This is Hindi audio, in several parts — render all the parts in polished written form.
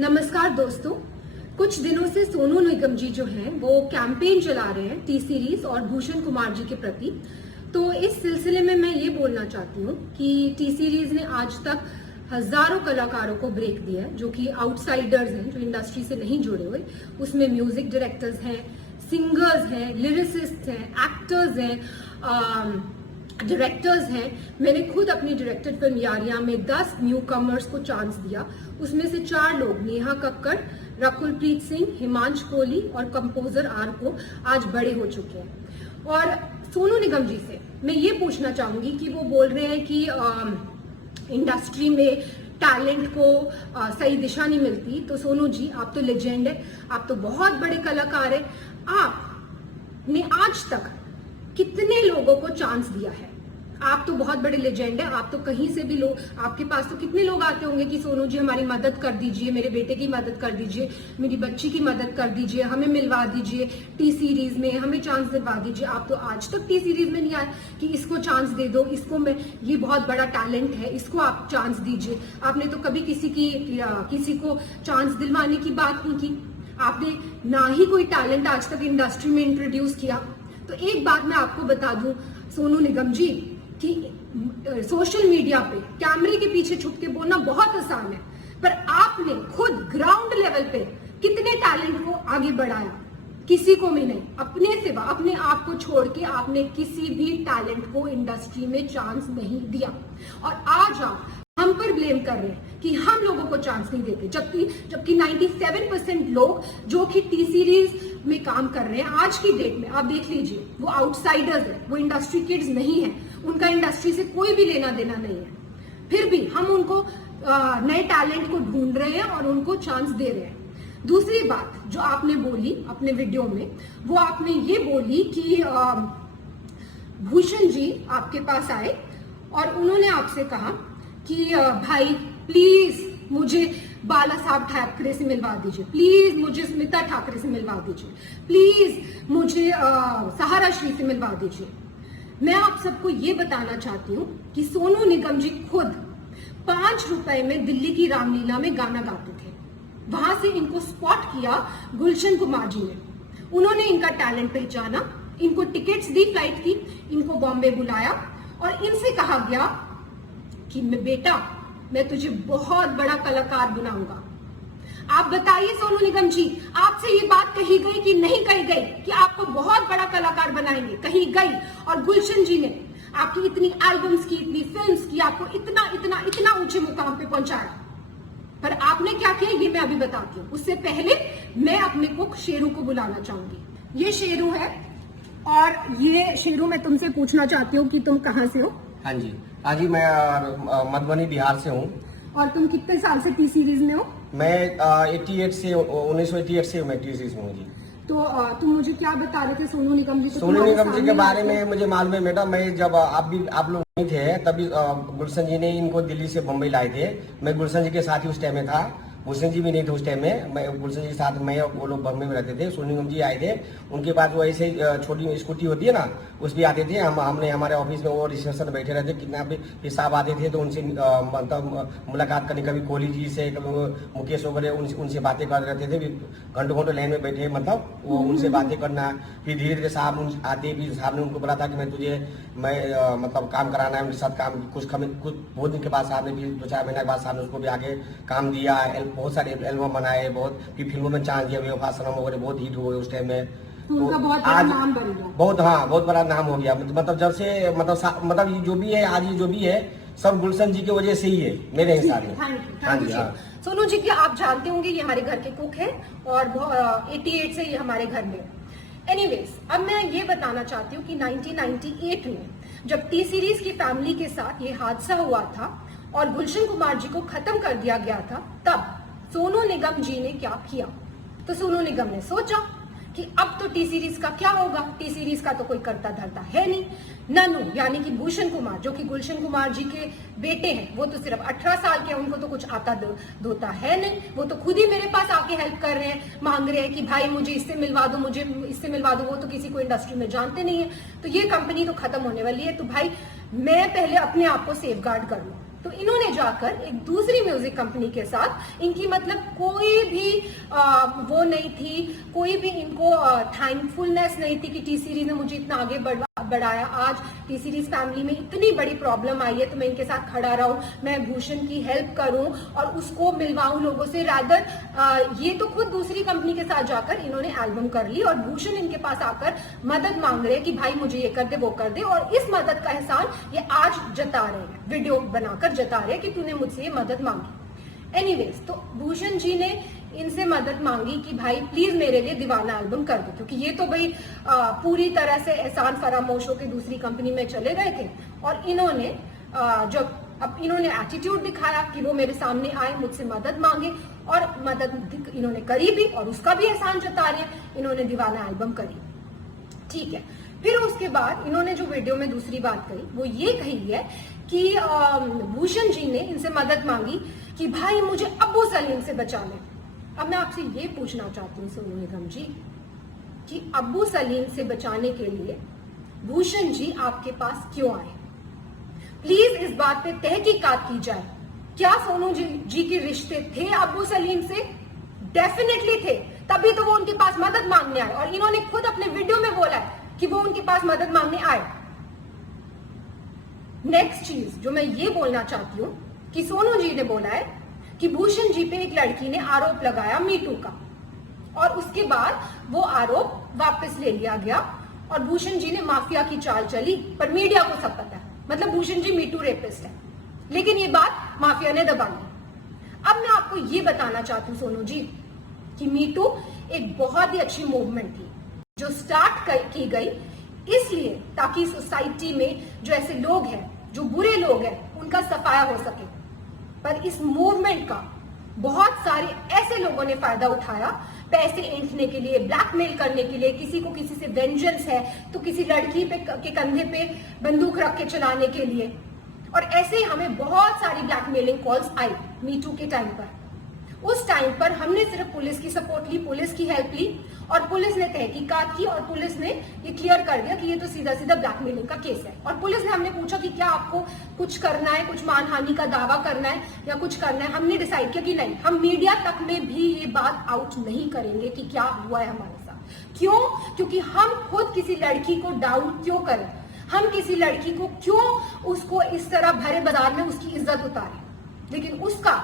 नमस्कार दोस्तों, कुछ दिनों से सोनू निगम जी जो हैं वो कैंपेन चला रहे हैं टी सीरीज और भूषण कुमार जी के प्रति। तो इस सिलसिले में मैं ये बोलना चाहती हूँ कि टी सीरीज ने आज तक हजारों कलाकारों को ब्रेक दिया है जो कि आउटसाइडर्स हैं, जो इंडस्ट्री से नहीं जुड़े हुए। उसमें म्यूजिक डायरेक्टर्स हैं, सिंगर्स हैं, लिरिसिस्ट हैं, एक्टर्स हैं, डायरेक्टर्स हैं। मैंने खुद अपनी डायरेक्टेड फिल्म यारियां में 10 न्यू कमर्स को चांस दिया। उसमें से 4 लोग, नेहा कक्कड़, रकुलप्रीत सिंह, हिमांश कोहली और कंपोजर आर को आज बड़े हो चुके हैं। और सोनू निगम जी से मैं ये पूछना चाहूंगी कि वो बोल रहे हैं कि इंडस्ट्री में टैलेंट को सही दिशा नहीं मिलती। तो सोनू जी, आप तो लेजेंड है, आप तो बहुत बड़े कलाकार है। आपने आज तक कितने लोगों को चांस दिया है? आप तो बहुत बड़े लेजेंड है, आप तो कहीं से भी लोग, आपके पास तो कितने लोग आते होंगे कि सोनू जी हमारी मदद कर दीजिए, मेरे बेटे की मदद कर दीजिए, मेरी बच्ची की मदद कर दीजिए, हमें मिलवा दीजिए टी सीरीज में, हमें चांस दिलवा दीजिए। आप तो आज तक टी सीरीज में नहीं आए कि इसको चांस दे दो, इसको मैं, ये बहुत बड़ा टैलेंट है, इसको आप चांस दीजिए। आपने तो कभी किसी को चांस दिलवाने की बात नहीं की। आपने ना ही कोई टैलेंट आज तक इंडस्ट्री में इंट्रोड्यूस किया। तो एक बात मैं आपको बता दूं सोनू निगम जी कि सोशल मीडिया पे कैमरे के पीछे छुप के बोलना बहुत आसान है, पर आपने खुद ग्राउंड लेवल पे कितने टैलेंट को आगे बढ़ाया? किसी को भी नहीं। अपने सिवा, अपने आप को छोड़ के आपने किसी भी टैलेंट को इंडस्ट्री में चांस नहीं दिया। और आज आप हम पर ब्लेम कर रहे हैं कि हम लोगों को चांस नहीं देते, जबकि 97% लोग जो कि टी सीरीज में काम कर रहे हैं आज की डेट में, आप देख लीजिए, वो आउटसाइडर्स है, वो इंडस्ट्री किड्स नहीं है, उनका इंडस्ट्री से कोई भी लेना देना नहीं है। फिर भी हम उनको नए टैलेंट को ढूंढ रहे हैं और उनको चांस दे रहे हैं। दूसरी बात जो आपने बोली अपने वीडियो में, वो आपने ये बोली कि भूषण जी आपके पास आए और उन्होंने आपसे कहा कि भाई प्लीज मुझे बाला साहब ठाकरे से मिलवा दीजिए, प्लीज मुझे स्मिता ठाकरे से मिलवा दीजिए, प्लीज मुझे सहारा श्री से मिलवा दीजिए। मैं आप सबको ये बताना चाहती हूँ कि सोनू निगम जी खुद 5 रुपए में दिल्ली की रामलीला में गाना गाते थे। वहां से इनको स्पॉट किया गुलशन कुमार जी ने। उन्होंने इनका टैलेंट पहचाना, इनको टिकट्स दी फ्लाइट की, इनको बॉम्बे बुलाया और इनसे कहा गया कि बेटा मैं तुझे बहुत बड़ा कलाकार बनाऊंगा। आप बताइए सोनू निगम जी, आपसे ये बात कही गई कि नहीं कही गई कि आपको बहुत बड़ा कलाकार बनाएंगे? कही गई। और गुलशन जी ने आपकी इतनी एल्बम्स की, इतनी फिल्म्स की, आपको इतना इतना इतना ऊंचे मुकाम पे पहुंचाया। पर आपने क्या किया ये मैं अभी बताती हूँ। उससे पहले मैं अपने कुक शेरू को बुलाना चाहूंगी। ये शेरू है और ये शेरू, मैं तुमसे पूछना चाहती हूँ कि तुम कहाँ से हो? हाँ जी, आज ही मैं मधुबनी बिहार से हूँ। और तुम कितने साल से टी सीरीज में हो? मैं 1988 से मैं टी सीरीज में हूँ जी। तो तुम मुझे क्या बता रहे थे सोनू निगम जी? सोनू निगम जी के बारे में मुझे मालूम है मैडम। मैं जब आप लोग नहीं थे तभी गुलशन जी ने इनको दिल्ली से बम्बई लाए थे। मैं गुलशन जी के साथ ही उस टाइम में था, भूषण जी भी नहीं थे उस टाइम में। मैं गुलशन जी के साथ, मैं और वो लोग बम्बई में रहते थे। सोनू निगम जी आए थे, उनके पास वो ऐसे छोटी स्कूटी होती है ना, उस भी आते थे। हमने हमारे ऑफिस में वो रिसेप्शन में बैठे रहते, कितना भी साहब आते थे तो उनसे मतलब मुलाकात करने, कभी कोहली जी से, कभी मुकेश वगैरह, उनसे बातें कर रहते थे। घंटों घंटों लाइन में बैठे, मतलब वो उनसे बातें करना। फिर धीरे धीरे साहब आते, फिर साहब ने उनको बोला था कि मैं मतलब काम कराना है उनके साथ काम। कुछ बहुत दिन के बाद साहब ने, फिर 2-4 महीने के बाद साहब ने उसको भी आगे काम दिया। बहुत सारे एल्बम बनाए, बहुत फिर फिल्मों में चांस दिया, बेवफा सनम वगैरह बहुत हिट हुए उस टाइम में। तो बहुत बड़ा नाम बन गया। बहुत बड़ा नाम हो गया। मतलब जब से मतलब ये जो भी है आज, ये जो भी है सब गुलशन जी की वजह से ही है मेरे हिसाब में। हाँ जी। सोनू जी की आप जानते होंगे ये हमारे घर के कुक है और 88 से ये हमारे घर में। एनीवेज, अब मैं ये बताना चाहती हूँ कि 1998 में जब टी सीरीज की फैमिली के साथ ये हादसा हुआ था और गुलशन कुमार जी को खत्म कर दिया गया था, तब सोनू निगम जी ने क्या किया? तो सोनू निगम ने सोचा कि अब तो टी सीरीज का क्या होगा, टी सीरीज का तो कोई करता धरता है नहीं। ननू यानी कि भूषण कुमार, जो कि गुलशन कुमार जी के बेटे हैं, वो तो सिर्फ 18 साल के हैं, उनको तो कुछ आता धोता है नहीं। वो तो खुद ही मेरे पास आके हेल्प कर रहे हैं, मांग रहे हैं कि भाई मुझे इससे मिलवा दो, मुझे इससे मिलवा दो। वो तो किसी को इंडस्ट्री में जानते नहीं है। तो ये कंपनी तो खत्म होने वाली है। तो भाई मैं पहले अपने आप को सेफ गार्ड कर लूं। तो इन्होंने जाकर एक दूसरी म्यूजिक कंपनी के साथ, इनकी मतलब कोई भी वो नहीं थी, कोई भी इनको थैंकफुलनेस नहीं थी कि टी सीरीज ने मुझे इतना आगे बढ़ाया। आज टी सीरीज फैमिली में इतनी बड़ी प्रॉब्लम आई है तो मैं इनके साथ खड़ा रहूं, मैं भूषण की हेल्प करूं और उसको मिलवाऊं लोगों से। रादर ये तो खुद दूसरी कंपनी के साथ जाकर इन्होंने एल्बम कर ली और भूषण इनके पास आकर मदद मांग रहे हैं कि भाई मुझे ये कर दे वो कर दे, और इस मदद का एहसान ये आज जता रहे हैं, वीडियो बनाकर जता रहे हैं कि तूने मुझसे ये मदद मांगी। एनीवेज, तो भूषण जी ने इनसे मदद मांगी कि भाई प्लीज मेरे लिए दीवाना एल्बम कर दो, क्योंकि ये तो भाई पूरी तरह से एहसान फरामोश होकर दूसरी कंपनी में चले गए थे। और इन्होंने जब अब इन्होंने एटीट्यूड दिखाया कि वो मेरे सामने आए, मुझसे मदद मांगे, और मदद इन्होंने करी भी और उसका भी एहसान जता रहे हैं, इन्होंने दीवाना एल्बम करी। ठीक है, फिर उसके बाद इन्होंने जो वीडियो में दूसरी बात कही वो ये कही है कि भूषण जी ने इनसे मदद मांगी कि भाई मुझे अब्बू सलीम से बचा ले। अब मैं आपसे ये पूछना चाहती हूँ सोनू निगम जी कि अब्बू सलीम से बचाने के लिए भूषण जी आपके पास क्यों आए? प्लीज इस बात पे तहकीकात की जाए। क्या सोनू जी के रिश्ते थे अब्बू सलीम से? डेफिनेटली थे, तभी तो वो उनके पास मदद मांगने आए, और इन्होंने खुद अपने वीडियो में बोला है कि वो उनके पास मदद मांगने आए। नेक्स्ट चीज जो मैं ये बोलना चाहती हूँ कि सोनू जी ने बोला है कि भूषण जी पे एक लड़की ने आरोप लगाया मीटू का, और उसके बाद वो आरोप वापस ले लिया गया और भूषण जी ने माफिया की चाल चली, पर मीडिया को सब पता है, मतलब भूषण जी मीटू रेपिस्ट है, लेकिन ये बात माफिया ने दबा ली। अब मैं आपको ये बताना चाहती हूँ सोनू जी कि मीटू एक बहुत ही अच्छी मूवमेंट थी जो स्टार्ट की गई इसलिए ताकि सोसाइटी में जो ऐसे लोग हैं, जो बुरे लोग हैं, उनका सफाया हो सके। पर इस मूवमेंट का बहुत सारे ऐसे लोगों ने फायदा उठाया, पैसे ऐंठने के लिए, ब्लैकमेल करने के लिए, किसी को किसी से वेंजेंस है तो किसी लड़की के कंधे पे बंदूक रख के चलाने के लिए, और ऐसे ही हमें बहुत सारी ब्लैकमेलिंग कॉल्स आई मीटू के टाइम पर। उस टाइम पर हमने सिर्फ पुलिस की सपोर्ट ली, पुलिस की हेल्प ली, और पुलिस ने तहकीकात की और पुलिस ने ये क्लियर कर दिया कि ये तो सीधा सीधा ब्लैकमेलिंग का केस है। और पुलिस ने हमने पूछा कि क्या आपको कुछ करना है, कुछ मानहानि का दावा करना है या कुछ करना है, हमने डिसाइड किया कि नहीं, हम मीडिया तक में भी ये बात आउट नहीं करेंगे कि क्या हुआ है हमारे साथ। क्यों? क्योंकि हम खुद किसी लड़की को डाउन क्यों करें, हम किसी लड़की को क्यों उसको इस तरह भरे बाजार में उसकी इज्जत उतारें। लेकिन उसका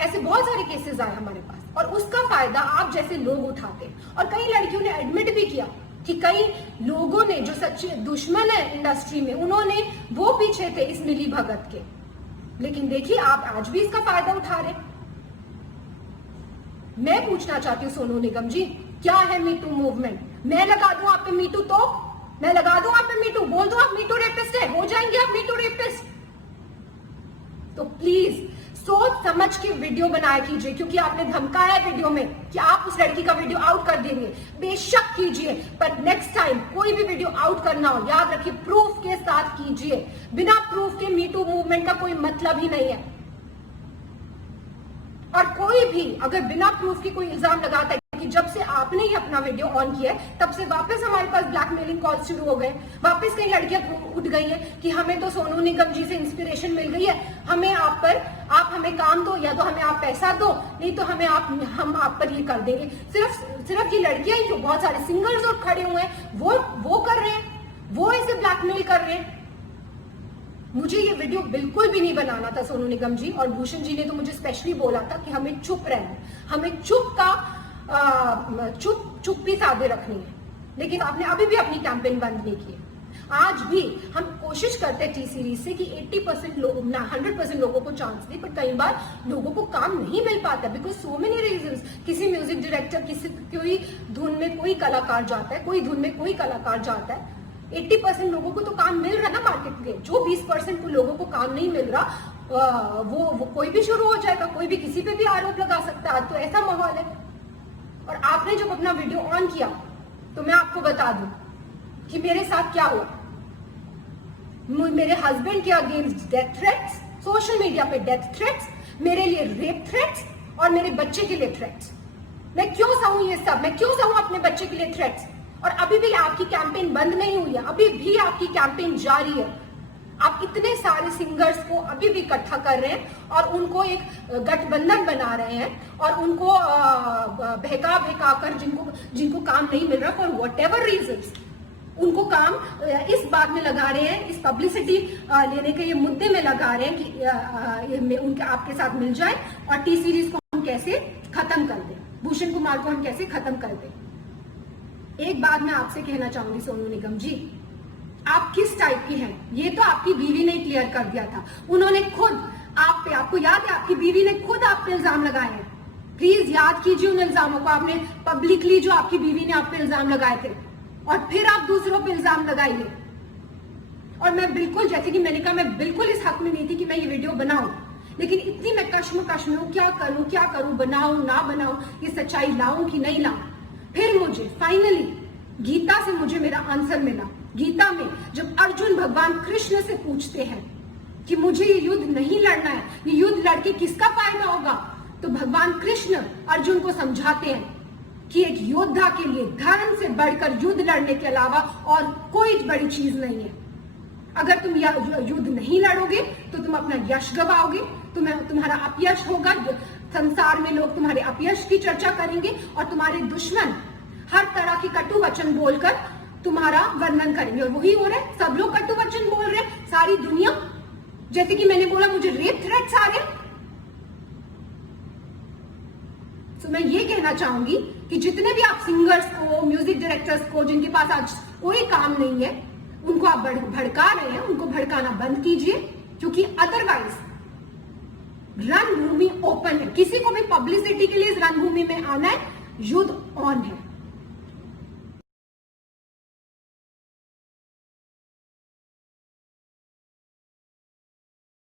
ऐसे बहुत सारे केसेस आए हमारे पास, और उसका फायदा आप जैसे लोग उठाते। और कई लड़कियों ने एडमिट भी किया कि कई लोगों ने, जो सच्चे दुश्मन है इंडस्ट्री में, उन्होंने वो पीछे थे इस मिली भगत के, लेकिन देखिए आप आज भी इसका फायदा उठा रहे। मैं पूछना चाहती हूँ सोनू निगम जी, क्या है मीटू मूवमेंट? मैं लगा दूं आप पे मीटू, तो मैं लगा दूं आप पे मीटू, बोल दो आप मीटू रेपिस्ट है, हो जाएंगे आप मीटू रेपिस्ट। तो प्लीज सोच समझ के वीडियो बनाया कीजिए, क्योंकि आपने धमकाया वीडियो में कि आप उस लड़की का वीडियो आउट कर देंगे। बेशक कीजिए, पर नेक्स्ट टाइम कोई भी वीडियो आउट करना हो, याद रखिए प्रूफ के साथ कीजिए। बिना प्रूफ के मीटू मूवमेंट का कोई मतलब ही नहीं है। और कोई भी अगर बिना प्रूफ के कोई इल्जाम लगाता है कि जब से आपने ही अपना वीडियो ऑन किया है तब से वापस हमारे पास ब्लैकमेलिंग कॉल शुरू हो गए, वापस कई लड़कियां उठ गई हैं कि हमें तो सोनू निगम जी से इंस्पिरेशन मिल गई है, हमें आप हमें काम दो, या तो हमें आप पैसा दो, नहीं तो हम आप पर ये कर देंगे। सिर्फ ये लड़कियां ही, जो बहुत सारे सिंगर्स और खड़े हुए हैं वो कर रहे हैं, वो ऐसे ब्लैकमेल कर रहे हैं। मुझे ये वीडियो बिल्कुल भी नहीं बनाना था सोनू निगम जी, और भूषण जी ने तो मुझे स्पेशली बोला था कि हमें चुप रहना, हमें चुप्पी साधे रखनी है, लेकिन आपने अभी भी अपनी कैंपेन बंद नहीं की। आज भी हम कोशिश करते हैं टी सीरीज से कि 80% लोग 100% लोगों को चांस दे, पर कई बार लोगों को काम नहीं मिल पाता बिकॉज सो मेनी रीजंस। किसी म्यूजिक डायरेक्टर, कोई धुन में कोई कलाकार जाता है, कोई धुन में कोई कलाकार जाता है। 80% लोगों को तो काम मिल रहा है ना मार्केट में, जो 20% लोगों को काम नहीं मिल रहा वो कोई भी शुरू हो जाएगा, कोई भी किसी पे भी आरोप लगा सकता है। तो ऐसा माहौल है। और आपने जब अपना वीडियो ऑन किया तो मैं आपको बता दूं कि मेरे साथ क्या हुआ। मेरे हस्बैंड के against death threats, social media पे डेथ थ्रेट्स, मेरे लिए रेप थ्रेट्स, और मेरे बच्चे के लिए थ्रेट्स। मैं क्यों सहूं ये सब? मैं क्यों सहूं अपने बच्चे के लिए थ्रेट्स? और अभी भी आपकी कैंपेन बंद नहीं हुई है, अभी भी आपकी कैंपेन जारी है। आप इतने सारे सिंगर्स को अभी भी इकट्ठा कर रहे हैं और उनको एक गठबंधन बना रहे हैं और उनको बहका कर जिनको काम नहीं मिल रहा फॉर व्हाटएवर रीजंस, उनको काम इस बात में लगा रहे हैं, इस पब्लिसिटी लेने के ये मुद्दे में लगा रहे हैं कि उनके आपके साथ मिल जाए और टी सीरीज को हम कैसे खत्म कर दें, भूषण कुमार को हम कैसे खत्म कर दें। एक बात मैं आपसे कहना चाहूंगी सोनू निगम जी, आप किस टाइप की हैं ये तो आपकी बीवी ने क्लियर कर दिया था। उन्होंने खुद आप पे, आपको याद है, आपकी बीवी ने खुद आप पे इल्जाम लगाए हैं। प्लीज याद कीजिए उन इल्जामों को, आपने पब्लिकली जो आपकी बीवी ने आप पे इल्जाम लगाए थे और फिर आप दूसरों पे इल्जाम लगाइए। और मैं बिल्कुल, जैसे कि मैंने कहा, मैं बिल्कुल इस हक में नहीं थी कि मैं ये वीडियो बनाऊं, लेकिन इतनी मैं कश्मकश में हूं, क्या करूं, बनाऊं ना बनाऊं, ये सच्चाई लाऊं कि नहीं लाऊं। फिर मुझे फाइनली गीता से मुझे मेरा आंसर मिला। गीता में जब अर्जुन भगवान कृष्ण से पूछते हैं कि मुझे ये युद्ध नहीं लड़ना है, ये युद्ध लड़के किसका फायदा होगा, तो भगवान कृष्ण अर्जुन को समझाते हैं कि एक योद्धा के लिए धर्म से बढ़कर युद्ध लड़ने के अलावा और कोई बड़ी चीज नहीं है। अगर तुम युद्ध नहीं लड़ोगे तो तुम अपना यश गवाओगे, तुम्हारा अपयश होगा, संसार में लोग तुम्हारे अपयश की चर्चा करेंगे और तुम्हारे दुश्मन हर तरह की कटु वचन बोलकर तुम्हारा वर्णन करेंगे। और वही हो रहा है, सब लोग कटु वचन बोल रहे हैं, सारी दुनिया। जैसे कि मैंने बोला, मुझे रेप थ्रेट्स आ रहे हैं। तो मैं ये कहना चाहूंगी कि जितने भी आप सिंगर्स को, म्यूजिक डायरेक्टर्स को, जिनके पास आज कोई काम नहीं है, उनको आप भड़का रहे हैं, उनको भड़काना बंद कीजिए, क्योंकि अदरवाइज रणभूमि ओपन है। किसी को भी पब्लिसिटी के लिए इस रणभूमि में आना है, युद्ध ऑन है।